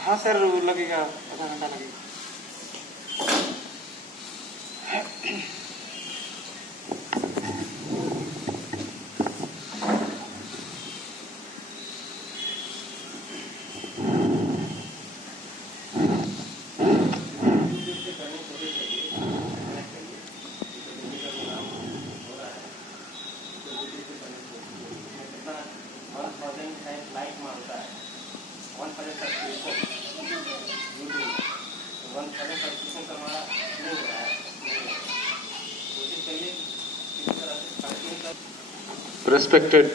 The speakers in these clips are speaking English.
हाँ सर, लगेगा आधा घंटा लगेगा। Respected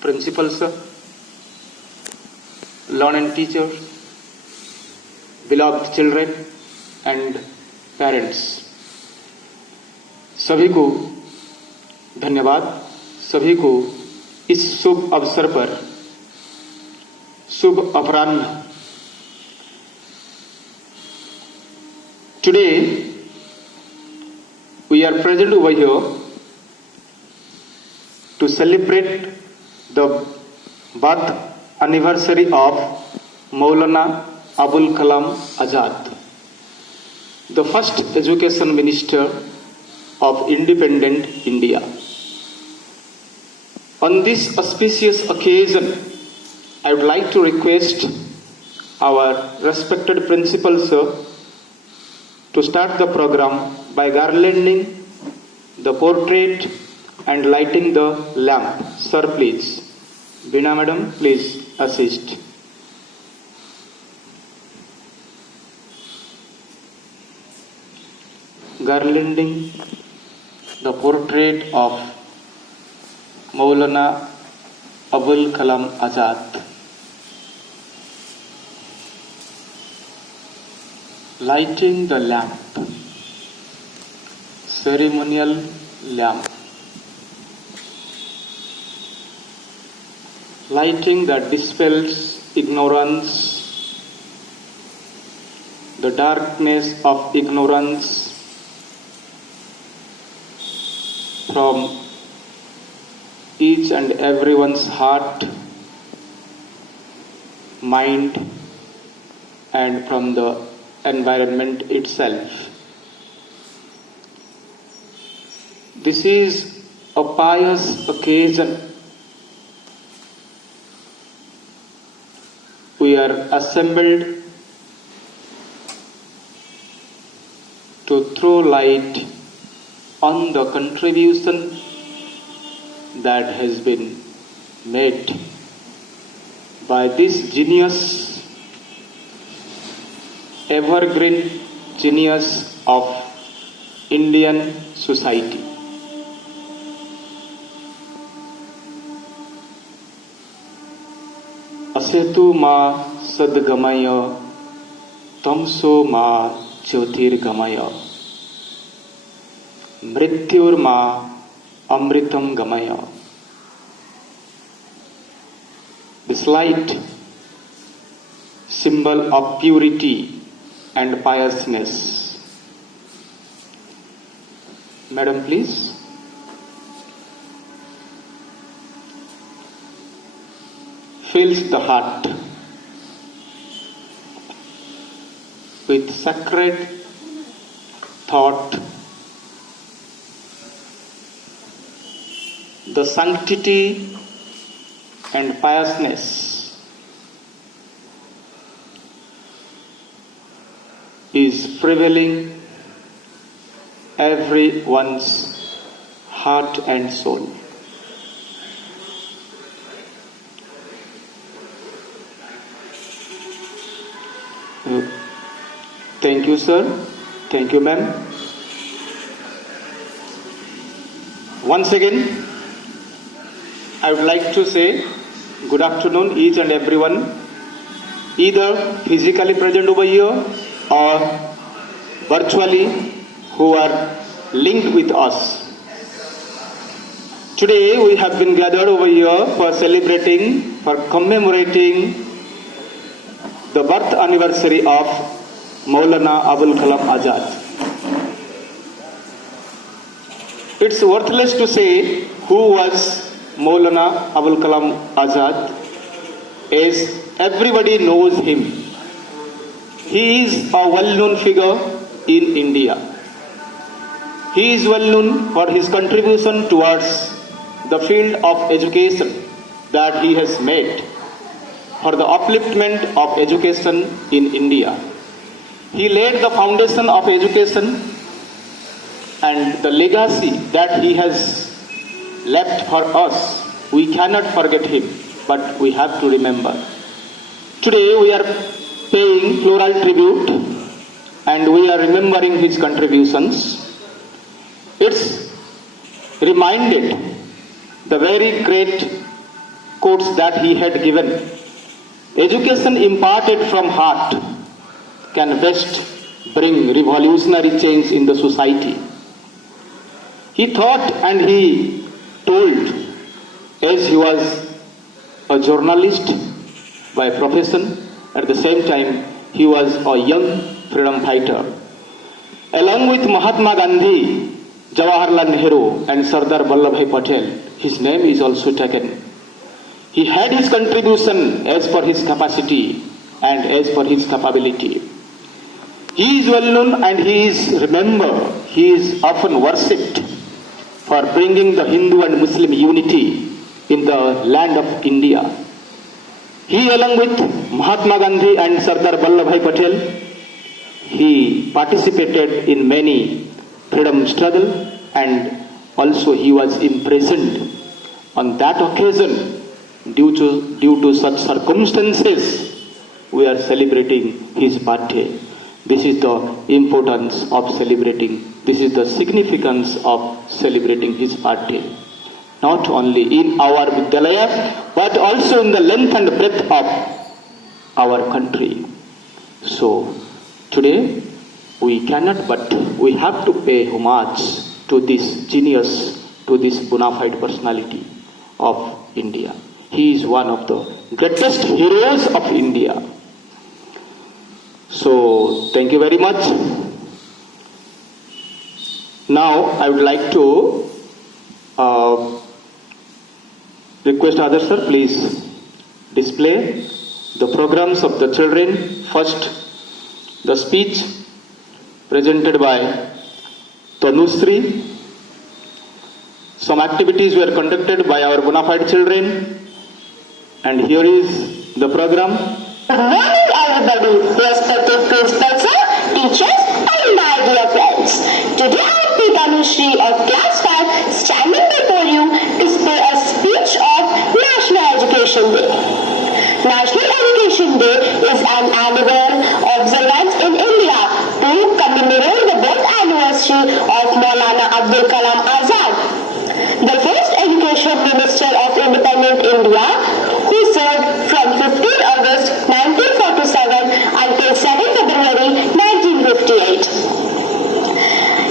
principals, learned teachers, beloved children and parents, सभी को धन्यवाद। सभी को इस शुभ अवसर पर शुभ अपराह्न। Today we are present over here to celebrate the birth anniversary of Maulana Abul Kalam Azad, the first education minister of independent India. On this auspicious occasion, I would like to request our respected principal sir to start the program by garlanding the portrait and lighting the lamp. Sir, please. Veena madam, please assist. Garlanding the portrait of Maulana Abul Kalam Azad. Lighting the lamp. Ceremonial lamp. Lighting that dispels ignorance, the darkness of ignorance from each and everyone's heart, mind, and from the environment itself. This is a pious occasion. We are assembled to throw light on the contribution that has been made by this genius, evergreen genius of Indian society. असेतु मा सद्गमय तमसो मा ज्योतिर्गमय मृत्युर्मा अमृतम गमय. This light, symbol of purity and piousness. Madam, please. Fills the heart with sacred thought, the sanctity and piousness is prevailing everyone's heart and soul. Thank you, sir. Thank you, ma'am. Once again, I would like to say good afternoon, each and everyone, either physically present over here or virtually who are linked with us. Today, we have been gathered over here for celebrating, for commemorating the birth anniversary of Maulana Abul Kalam Azad. It's worthless to say who was Maulana Abul Kalam Azad, as everybody knows him. He is a well-known figure in India. He is well known for his contribution towards the field of education that he has made for the upliftment of education in India. He laid the foundation of education, and the legacy that he has left for us, we cannot forget him, but we have to remember. Today we are paying floral tribute and we are remembering his contributions. It's reminded the very great quotes that he had given. Education imparted from heart can best bring revolutionary change in the society. He thought and he told, as he was a journalist by profession, at the same time he was a young freedom fighter. Along with Mahatma Gandhi, Jawaharlal Nehru and Sardar Vallabhbhai Patel, his name is also taken. He had his contribution as per his capacity and as per his capability. He is well known and he is remembered. He is often worshipped for bringing the Hindu and Muslim unity in the land of India. He, along with Mahatma Gandhi and Sardar Vallabhbhai Patel, he participated in many freedom struggle and also he was imprisoned. On that occasion, due to such circumstances, we are celebrating his birthday. This is the importance of celebrating. This is the significance of celebrating his birthday. Not only in our Vidyalaya, but also in the length and breadth of our country. So, today, we cannot but we have to pay homage to this genius, to this bona fide personality of India. He is one of the greatest heroes of India. So, thank you very much. Now, I would like to request others, sir, please display the programs of the children. First, the speech presented by Tanushree. Some activities were conducted by our bona fide children. And here is the program. Good morning, everybody, respected principals, sir, teachers, and my dear friends. Today I am Tanushree of Class 5 standing before you to say a speech of National Education Day. National Education Day is an annual observance in India to commemorate the birth anniversary of Maulana Abdul Kalam Azad, the first Education Minister of Independent India, who served from 15 August 1947 until 7 February 1958.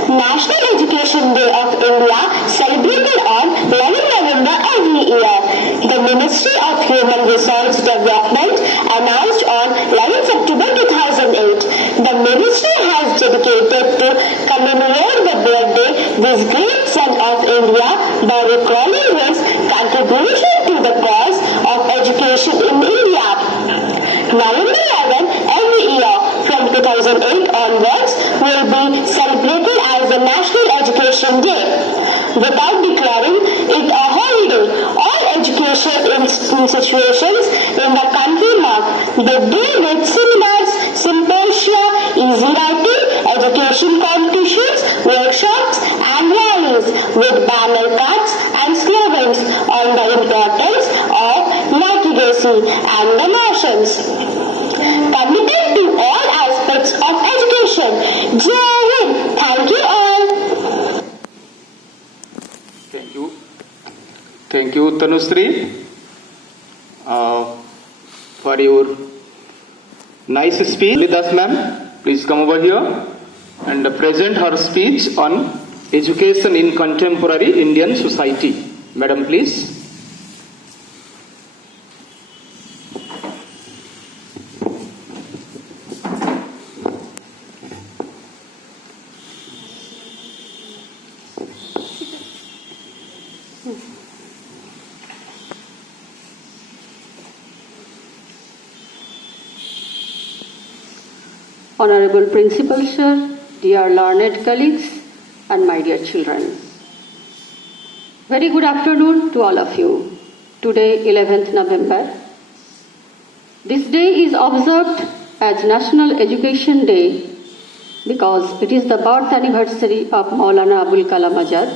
National Education Day of India celebrated on 11 November every year. The Ministry of Human Resource Development announced on 11 September 2008. The Ministry has dedicated to commemorate the birthday this great son of India by recalling his contribution to the cause of education in India. November 11 every year from 2008 onwards will be celebrated as the National Education Day. Without declaring it a holiday, all education institutions in the country mark the day with seminars, symposia, easy writing, education competitions, workshops and rallies with banner cards and slogans on the importance of literacy and the nations. Committed to all aspects of education. Jai Hind. Thank you all. Thank you, Tanushree, for your nice speech. Lidas ma'am, please come over here and present her speech on education in contemporary Indian society. Madam, please. Honorable Principal Sir, dear learned colleagues, and my dear children. Very good afternoon to all of you. Today, 11th November. This day is observed as National Education Day because it is the birth anniversary of Maulana Abul Kalam Azad,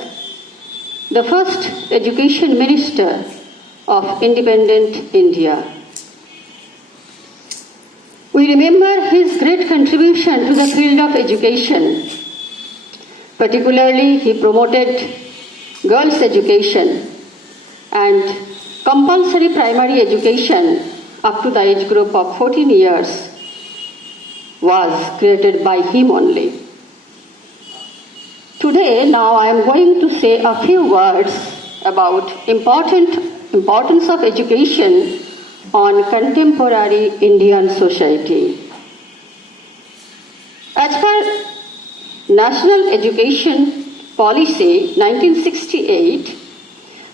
the first education minister of independent India. We remember his great contribution to the field of education. Particularly, he promoted girls' education and compulsory primary education up to the age group of 14 years was created by him only. Today, now I am going to say a few words about importance of education on contemporary Indian society. As per National Education Policy 1968,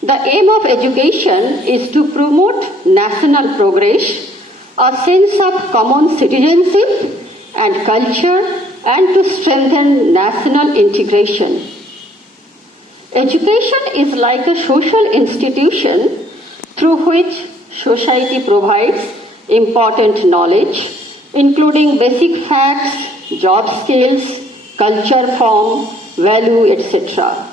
the aim of education is to promote national progress, a sense of common citizenship and culture, and to strengthen national integration. Education is like a social institution through which society provides important knowledge, including basic facts, job skills, culture form, value, etc.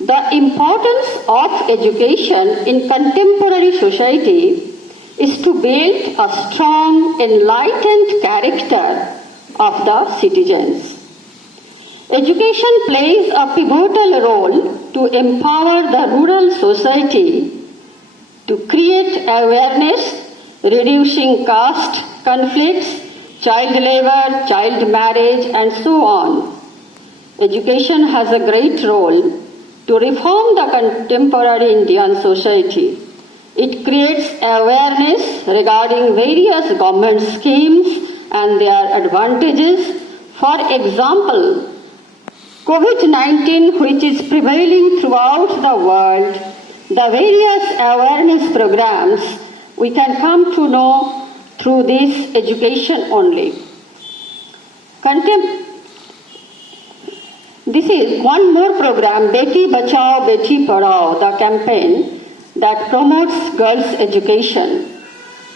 The importance of education in contemporary society is to build a strong, enlightened character of the citizens. Education plays a pivotal role to empower the rural society, to create awareness, reducing caste conflicts, child labor, child marriage, and so on. Education has a great role to reform the contemporary Indian society. It creates awareness regarding various government schemes and their advantages. For example, COVID-19, which is prevailing throughout the world, the various awareness programs we can come to know through this education only. This is one more program, Beti Bachao, Beti Padhao, the campaign that promotes girls' education.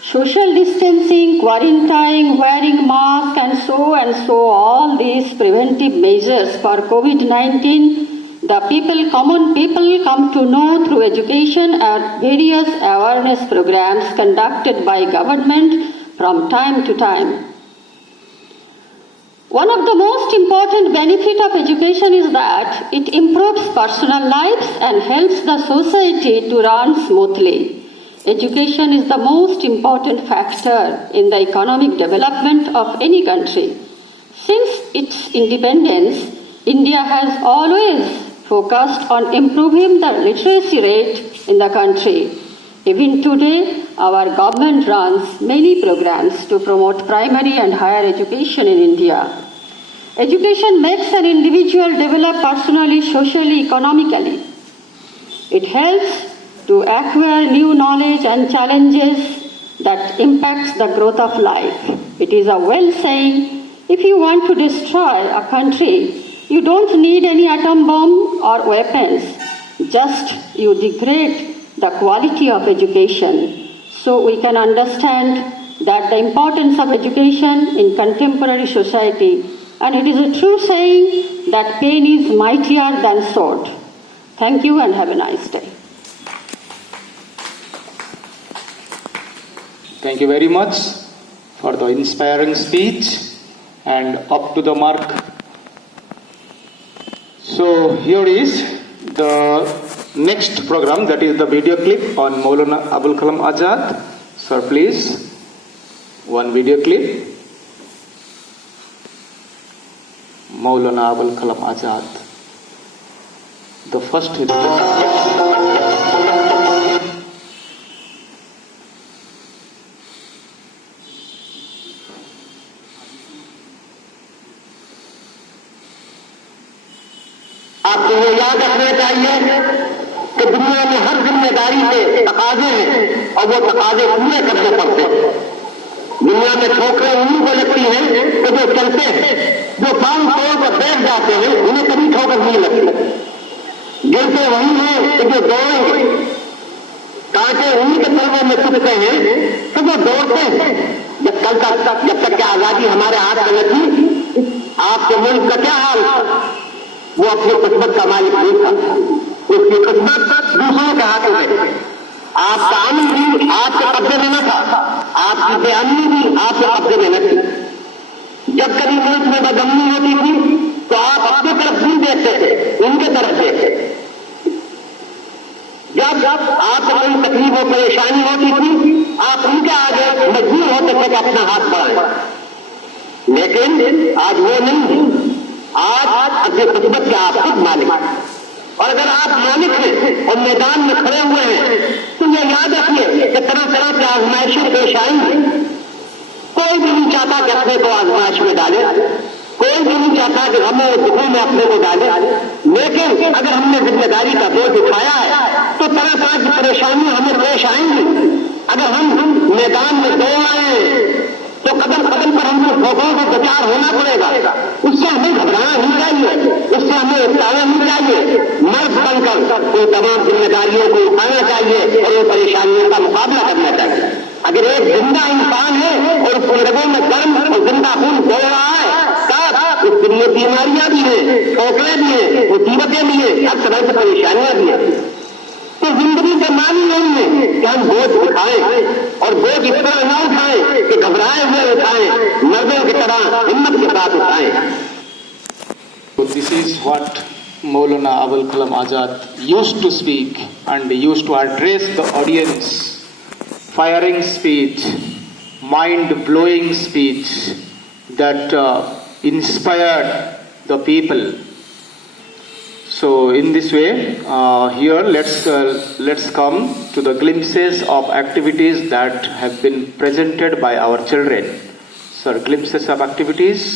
Social distancing, quarantine, wearing mask, and so, all these preventive measures for COVID-19, the common people come to know through education and various awareness programs conducted by government from time to time. One of the most important benefits of education is that it improves personal lives and helps the society to run smoothly. Education is the most important factor in the economic development of any country. Since its independence, India has always focused on improving the literacy rate in the country. Even today, our government runs many programs to promote primary and higher education in India. Education makes an individual develop personally, socially, economically. It helps to acquire new knowledge and challenges that impacts the growth of life. It is a well saying, if you want to destroy a country, you don't need any atom bomb or weapons, just you degrade the quality of education. So we can understand that the importance of education in contemporary society, and it is a true saying that pain is mightier than sword. Thank you and have a nice day. Thank you very much for the inspiring speech and up to the mark. So here is the next program, that is the video clip on Maulana Abul Kalam Azad. Sir, please, one video clip. Maulana Abul Kalam Azad, the first आपको ये याद रखना चाहिए कि दुनिया में हर जिम्मेदारी के तकाजे हैं और वो तकाजे पूरे करने पड़ते हैं। दुनिया में ठोकरें उन्हीं को लगती हैं तो जो चलते हैं, जो पांव तोड़ कर बैठ जाते हैं उन्हें कभी ठोकर नहीं लगती। गिरते वही हैं कि जो दौड़ेंगे, कांटे उन्हीं के तलवों में चुभते हैं तो वो दौड़ते हैं। जब तक कि आजादी हमारे हाथ में लगी, आपके मुल्क का क्या हाल था? वो अपनी किस्मत का मालिक नहीं था, उसकी किस्मत दूसरों के हाथों में। आपका अन्न भी आपके कब्जे में न था, आपकी बेअमनी भी आपके कब्जे में न थी। जब कभी मुल्क में बदअमनी होती थी तो आप अपनी तरफ नहीं देखते थे, उनके तरफ देखते। जब आपको कोई तकलीफ और परेशानी होती थी आप उनके आगे मजबूर होते थे कि अपना हाथ बढ़ाएं। लेकिन आज वो नहीं, आज अपनी किस्मत के आप खुद मालिक। और अगर आप मालिक हैं और मैदान में खड़े हुए हैं तो ये याद रखिए कि तरह तरह की आजमाइशें पेश आएंगी। कोई भी नहीं चाहता कि अपने को आजमाइश में डाले, कोई भी नहीं चाहता कि हमें दुखों में अपने को डाले। लेकिन अगर हमने जिम्मेदारी का बोझ उठाया है तो तरह तरह की परेशानियां हमें पेश आएंगी। अगर हम मैदान में दौड़ आए तो कदम कदम पर हमको भोगों को विचार होना पड़ेगा। उससे हमें घबराना नहीं चाहिए, उससे हमें उकसाना नहीं चाहिए। मर्द बनकर उन तमाम जिम्मेदारियों को उठाना चाहिए और उन परेशानियों का मुकाबला करना चाहिए। अगर एक जिंदा इंसान है और उसके रगों में गर्म और जिंदा खून दौड़ रहा है, साथ उसके लिए बीमारियां भी हैं, ठोकरें भी हैं, मुसीबतें भी हैं, हर तरह की परेशानियां भी हैं। तो जिंदगी का मानी नहीं है कि हम बोझ उठाएं, और बोझ इस तरह न उठाएं कि घबराए हुए उठाएं, मर्दों की तरह हिम्मत के साथ उठाएं। So this is what Maulana Abul Kalam Azad used to speak and used to address the audience. Firing speech, mind-blowing speech that inspired the people. So in this way, here let's come to the glimpses of activities that have been presented by our children. Sir, glimpses of activities.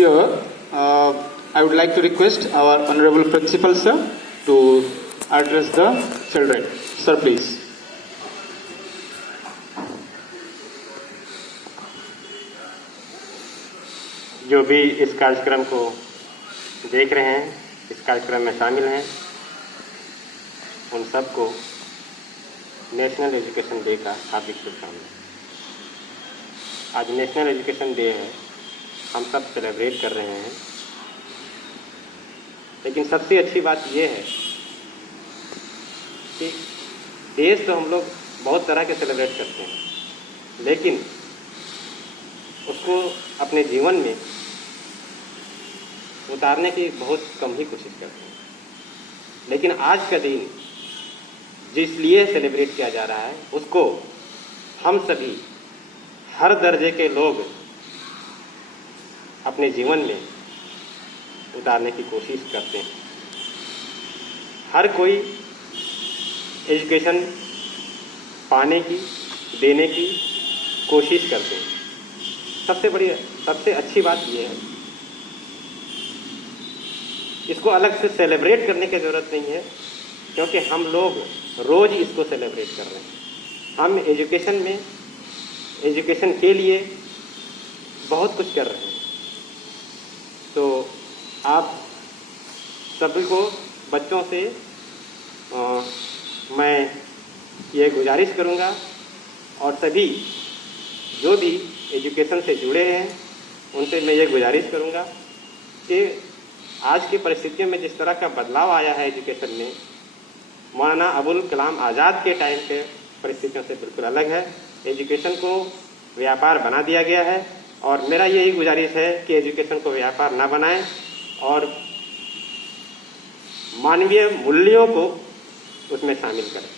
here, I would like to request our Honorable Principal Sir to address the children. Sir, please. जो भी इस कार्यक्रम को देख रहे हैं, इस कार्यक्रम में शामिल हैं, उन सबको नेशनल एजुकेशन डे का हार्दिक शुभकामनाएं। आज नेशनल एजुकेशन डे है, हम सब सेलिब्रेट कर रहे हैं, लेकिन सबसे अच्छी बात यह है कि देश तो हम लोग बहुत तरह के सेलिब्रेट करते हैं, लेकिन उसको अपने जीवन में उतारने की बहुत कम ही कोशिश करते हैं। लेकिन आज का दिन जिस लिए सेलिब्रेट किया जा रहा है, उसको हम सभी हर दर्जे के लोग अपने जीवन में उतारने की कोशिश करते हैं। हर कोई एजुकेशन पाने की, देने की कोशिश करते हैं। सबसे अच्छी बात यह है, इसको अलग से सेलिब्रेट करने की ज़रूरत नहीं है, क्योंकि हम लोग रोज़ इसको सेलिब्रेट कर रहे हैं। हम एजुकेशन के लिए बहुत कुछ कर रहे हैं। तो आप सभी को, बच्चों से मैं ये गुजारिश करूँगा, और सभी जो भी एजुकेशन से जुड़े हैं उनसे मैं ये गुजारिश करूँगा कि आज की परिस्थितियों में जिस तरह का बदलाव आया है एजुकेशन में, मौलाना अबुल कलाम आज़ाद के टाइम के परिस्थितियों से बिल्कुल अलग है। एजुकेशन को व्यापार बना दिया गया है, और मेरा यही गुजारिश है कि एजुकेशन को व्यापार ना बनाएं और मानवीय मूल्यों को उसमें शामिल करें।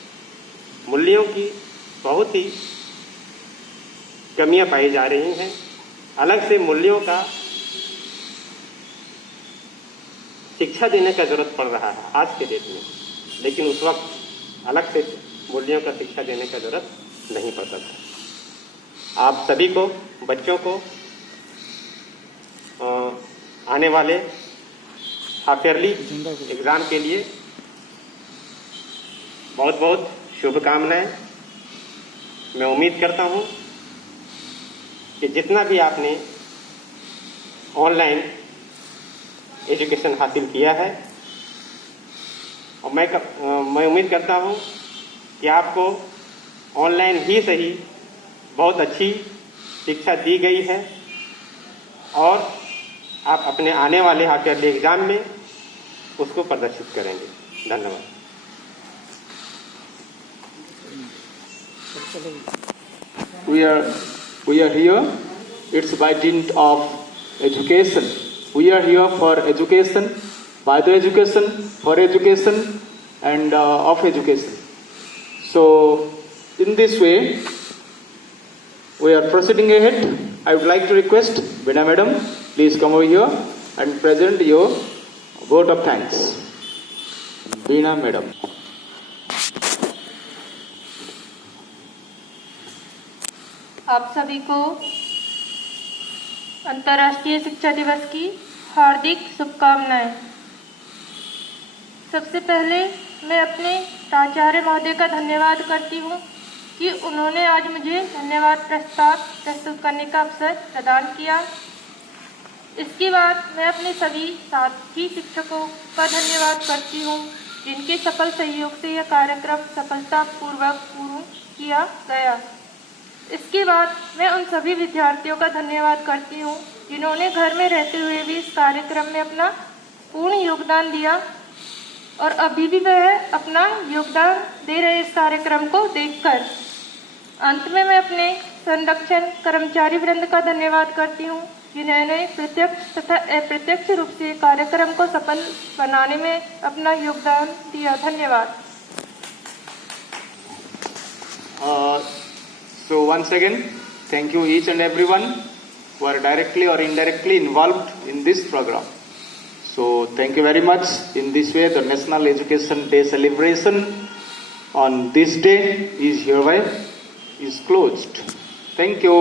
मूल्यों की बहुत ही कमियां पाई जा रही हैं। अलग से मूल्यों का शिक्षा देने का जरूरत पड़ रहा है आज के डेट में, लेकिन उस वक्त अलग से मूल्यों का शिक्षा देने का जरूरत नहीं पड़ता था। आप सभी को, बच्चों को आने वाले हाफ ईयरली एग्ज़ाम के लिए बहुत बहुत शुभकामनाएं। मैं उम्मीद करता हूं कि जितना भी आपने ऑनलाइन एजुकेशन हासिल किया है, और मैं उम्मीद करता हूं कि आपको ऑनलाइन ही सही बहुत अच्छी शिक्षा दी गई है, और आप अपने आने वाले हाफ ईयरली एग्ज़ाम में उसको प्रदर्शित करेंगे। धन्यवाद। We are here. It's by dint of education. We are here for education, by the education, for education, and of education. So, in this way, we are proceeding ahead. I would like to request Veena Madam, please come over here and present your vote of thanks. Veena Madam. आप सभी को अंतर्राष्ट्रीय शिक्षा दिवस की हार्दिक शुभकामनाएं। सबसे पहले मैं अपने प्राचार्य महोदय का धन्यवाद करती हूं कि उन्होंने आज मुझे धन्यवाद प्रस्ताव प्रस्तुत करने का अवसर प्रदान किया। इसके बाद मैं अपने सभी साथी शिक्षकों का धन्यवाद करती हूं, जिनके सफल सहयोग से यह कार्यक्रम सफलतापूर्वक पूर्ण किया गया। इसके बाद मैं उन सभी विद्यार्थियों का धन्यवाद करती हूँ जिन्होंने घर में रहते हुए भी इस कार्यक्रम में अपना पूर्ण योगदान दिया, और अभी भी वह अपना योगदान दे रहे इस कार्यक्रम को देखकर। अंत में मैं अपने संरक्षण कर्मचारी वृंद का धन्यवाद करती हूँ, जिन्होंने प्रत्यक्ष तथा अप्रत्यक्ष रूप से कार्यक्रम को सफल बनाने में अपना योगदान दिया। धन्यवाद। So once again, thank you each and everyone who are directly or indirectly involved in this program. So thank you very much. In this way, the National Education Day celebration on this day is hereby closed. Thank you.